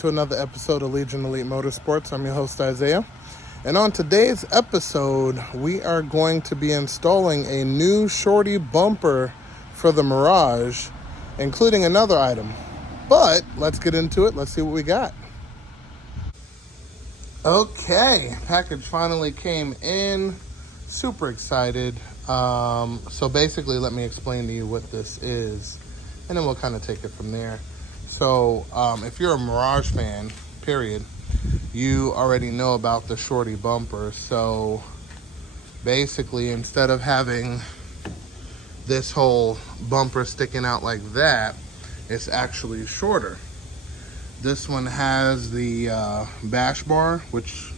to another episode of Legion Elite Motorsports. I'm your host, Isaiah. And on today's episode, we are going to be installing a new shorty bumper for the Mirage, including another item. But let's get into it. Let's see what we got. Okay, package finally came in. Super excited. So basically, let me explain to you what this is, and then we'll kind of take it from there. So if you're a Mirage fan, period, you already know about the shorty bumper. So basically, instead of having this whole bumper sticking out like that, it's actually shorter. This one has the bash bar, which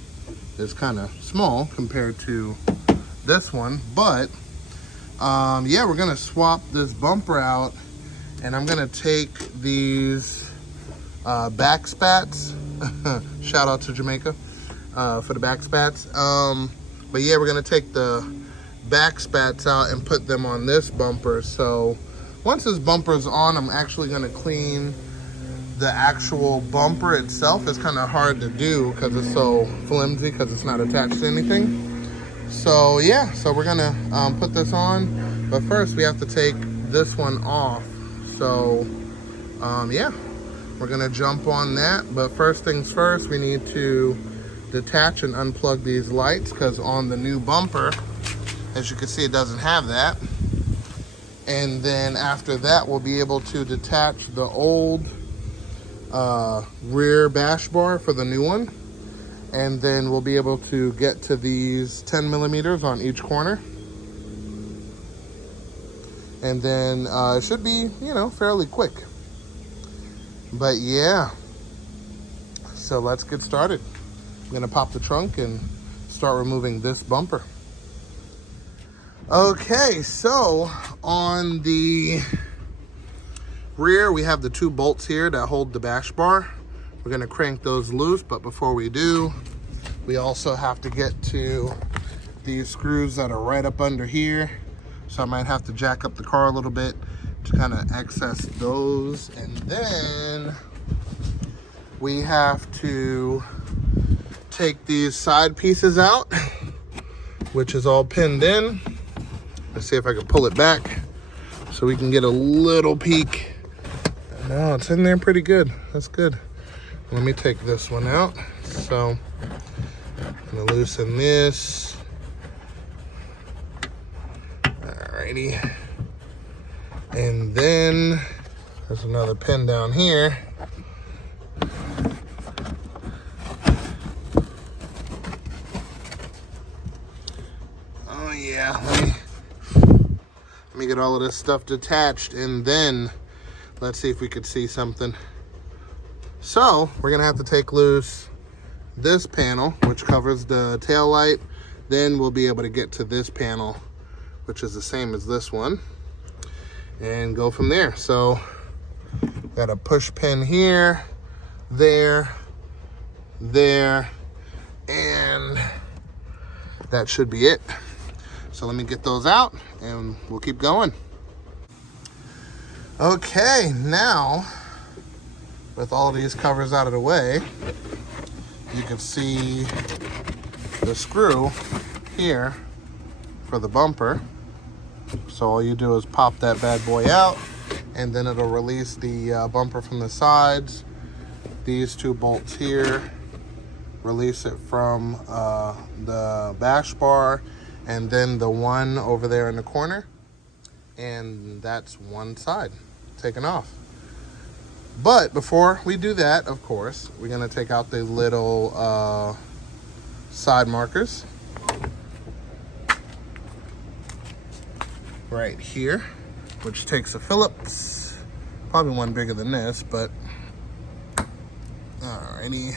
is kind of small compared to this one, but yeah, we're gonna swap this bumper out, and I'm gonna take these back spats. Shout out to Jamaica for the back spats. But yeah, we're gonna take the back spats out and put them on this bumper. So once this bumper's on, I'm actually gonna clean the actual bumper itself. It's kind of hard to do because it's so flimsy, because it's not attached to anything. So yeah, so we're gonna put this on, but first we have to take this one off. So yeah, we're gonna jump on that. But first things first, we need to detach and unplug these lights, because on the new bumper, as you can see, it doesn't have that. And then after that, we'll be able to detach the old rear bash bar for the new one, and then we'll be able to get to these 10 millimeters on each corner, and then it should be, you know, fairly quick. But yeah, so let's get started. I'm gonna pop the trunk and start removing this bumper. Okay, so on the rear, we have the two bolts here that hold the bash bar. We're gonna crank those loose, but before we do, we also have to get to these screws that are right up under here. So I might have to jack up the car a little bit to kind of access those. And then we have to take these side pieces out, which is all pinned in. Let's see if I can pull it back so we can get a little peek. No, it's in there pretty good. That's good. Let me take this one out. So I'm gonna loosen this. Alrighty. And then there's another pin down here. Oh yeah, let me get all of this stuff detached, and then let's see if we could see something. So we're gonna have to take loose this panel, which covers the tail light. Then we'll be able to get to this panel, which is the same as this one, and go from there. So got a push pin here, there, and that should be it. So let me get those out and we'll keep going. Okay, now with all these covers out of the way, you can see the screw here for the bumper. So all you do is pop that bad boy out, and then it'll release the bumper from the sides. These two bolts here release it from the bash bar, and then the one over there in the corner, and that's one side taken off. But before we do that, of course, we're gonna take out the little side markers right here, which takes a Phillips, probably one bigger than this, but alrighty,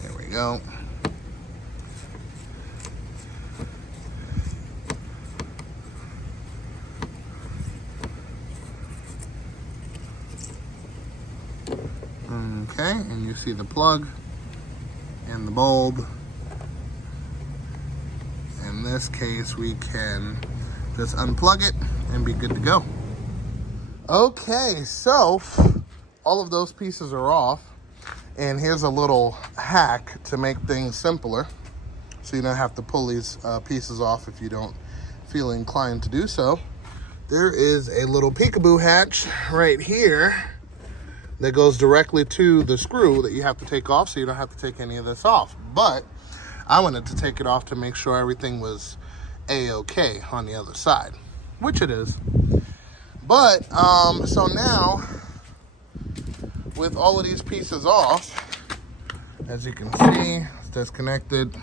there we go. Okay, and you see the plug and the bulb. In this case, we can just unplug it and be good to go. Okay, so all of those pieces are off. And here's a little hack to make things simpler, so you don't have to pull these pieces off if you don't feel inclined to do so. There is a little peekaboo hatch right here that goes directly to the screw that you have to take off, so you don't have to take any of this off. But I wanted to take it off to make sure everything was a-okay on the other side, which it is. But so now, with all of these pieces off, as you can see, it's disconnected,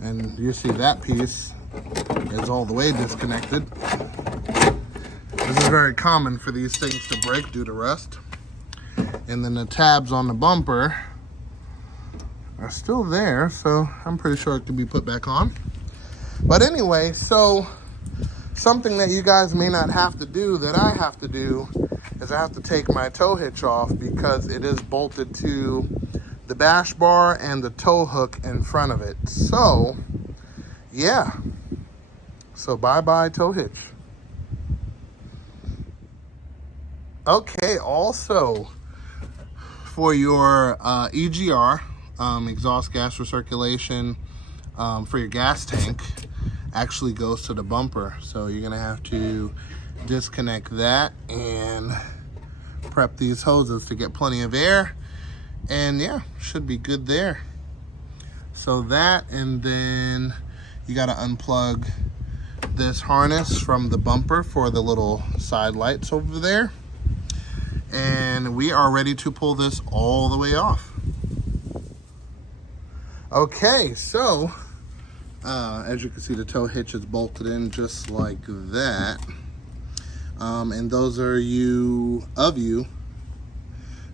and you see that piece is all the way disconnected. This is very common for these things to break due to rust. And then the tabs on the bumper are still there, so I'm pretty sure it can be put back on. But anyway, so something that you guys may not have to do that I have to do is I have to take my tow hitch off because it is bolted to the bash bar and the tow hook in front of it. So, yeah. So bye-bye tow hitch. Okay, also for your EGR, exhaust gas recirculation for your gas tank, actually goes to the bumper. So you're gonna have to disconnect that and prep these hoses to get plenty of air, and yeah, should be good there. So that, and then you got to unplug this harness from the bumper for the little side lights over there, and we are ready to pull this all the way off. Okay, so as you can see, the tow hitch is bolted in just like that. And those are you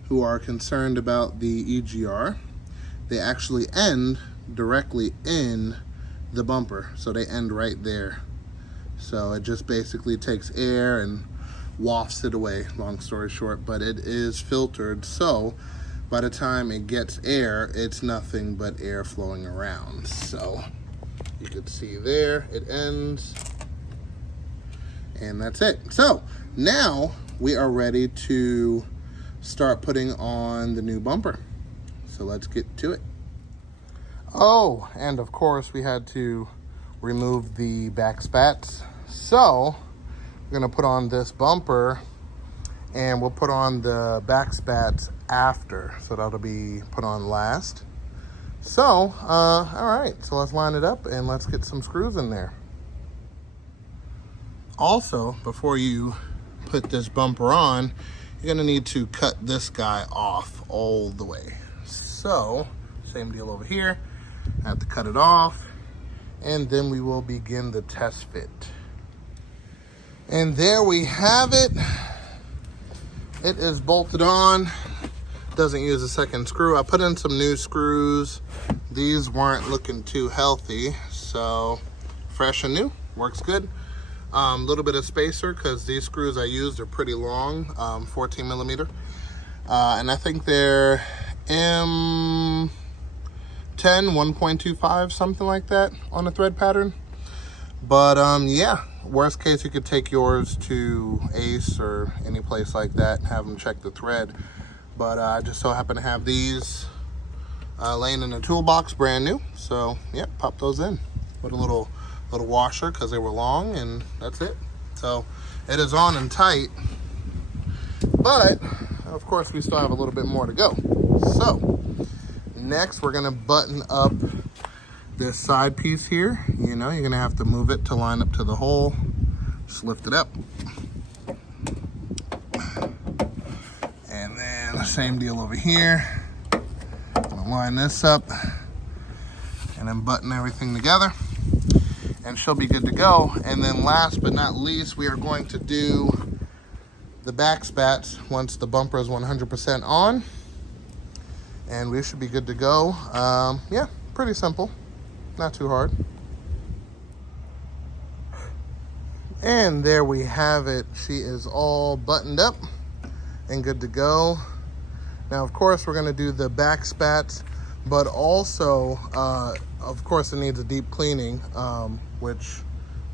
who are concerned about the EGR. They actually end directly in the bumper, so they end right there. So it just basically takes air and wafts it away, long story short, but it is filtered, so by the time it gets air, it's nothing but air flowing around. So you can see there, it ends, and that's it. So now we are ready to start putting on the new bumper. So let's get to it. Oh, and of course we had to remove the back spats. So we're gonna put on this bumper, and we'll put on the back spats after. So that'll be put on last. So, all right, so let's line it up and let's get some screws in there. Also, before you put this bumper on, you're gonna need to cut this guy off all the way. So, same deal over here. I have to cut it off, and then we will begin the test fit. And there we have it. It is bolted on. Doesn't use a second screw. I put in some new screws. These weren't looking too healthy, so fresh and new, works good. A little bit of spacer because these screws I used are pretty long, 14 millimeter. And I think they're M10 1.25, something like that on a thread pattern. But yeah, worst case, you could take yours to Ace or any place like that and have them check the thread. But I just so happen to have these laying in a toolbox, brand new. So yeah, pop those in with a little washer because they were long, and that's it. So it is on and tight, but of course we still have a little bit more to go. So next we're gonna button up this side piece here. You know, you're gonna have to move it to line up to the hole. Just lift it up. And then the same deal over here. I'm gonna line this up and then button everything together, and she'll be good to go. And then last but not least, we are going to do the back spats once the bumper is 100% on, and we should be good to go. Yeah, pretty simple, not too hard. And there we have it. She is all buttoned up and good to go. Now, of course, we're gonna do the back spats, but also, of course, it needs a deep cleaning, which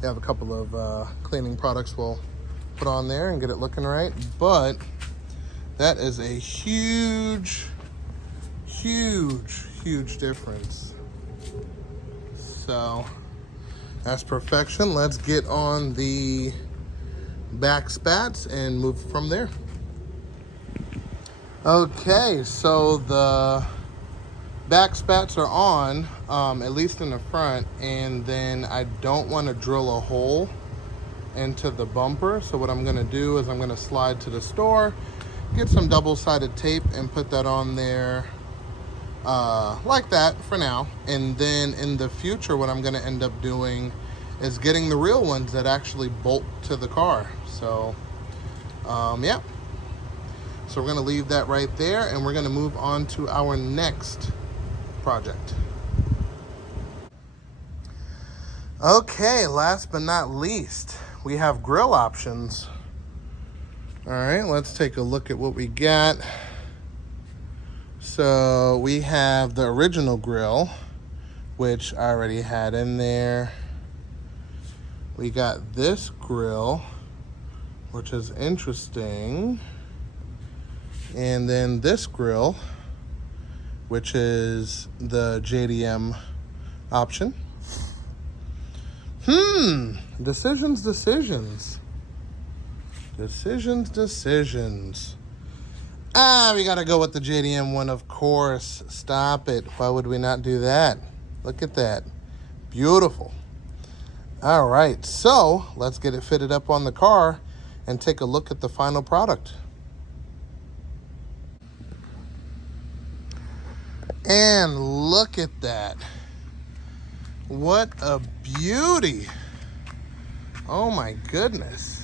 we have a couple of cleaning products we'll put on there and get it looking right. But That is a huge, huge, huge difference. So that's perfection. Let's get on the back spats and move from there. Okay, so the back spats are on, at least in the front, and then I don't want to drill a hole into the bumper. So what I'm going to do is I'm going to slide to the store, get some double-sided tape and put that on there like that for now. And then in the future, what I'm going to end up doing is getting the real ones that actually bolt to the car. So yeah, so we're going to leave that right there, and we're going to move on to our next project. Okay, last but not least, we have grill options. All right, let's take a look at what we got. So we have the original grill, which I already had in there. We got this grill, which is interesting. And then this grill, which is the JDM option. Decisions. We gotta go with the JDM one, of course. Stop it. Why would we not do that? Look at that. Beautiful. All right, so let's get it fitted up on the car and take a look at the final product. And look at that. What a beauty. Oh my goodness.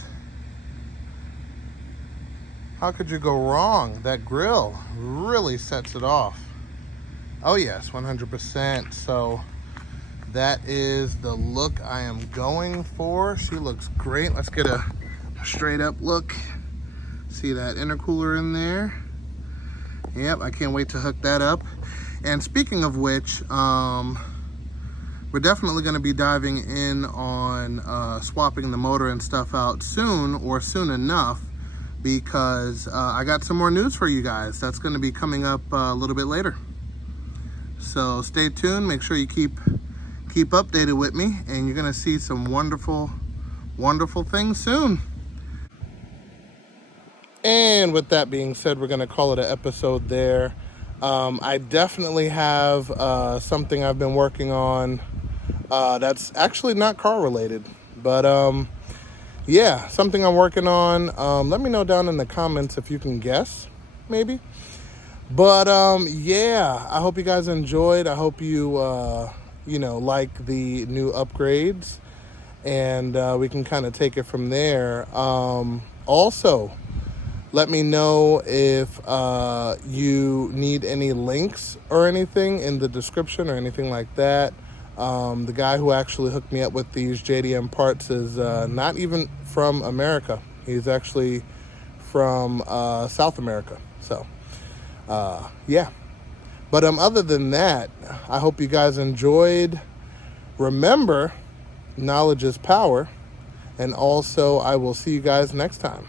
How could you go wrong? That grill really sets it off. Oh yes, 100%. So that is the look I am going for. She looks great. Let's get a straight up look. See that intercooler in there? Yep, I can't wait to hook that up. And speaking of which, we're definitely going to be diving in on swapping the motor and stuff out soon, or soon enough, because I got some more news for you guys. That's going to be coming up a little bit later. So stay tuned. Make sure you keep updated with me, and you're going to see some wonderful, wonderful things soon. And with that being said, we're going to call it an episode there. I definitely have something I've been working on that's actually not car related, but yeah, something I'm working on. Let me know down in the comments if you can guess, maybe. But yeah, I hope you guys enjoyed. I hope you like the new upgrades, and we can kind of take it from there. Also, let me know if you need any links or anything in the description or anything like that. The guy who actually hooked me up with these JDM parts is not even from America. He's actually from South America. So, yeah. But other than that, I hope you guys enjoyed. Remember, knowledge is power. And also, I will see you guys next time.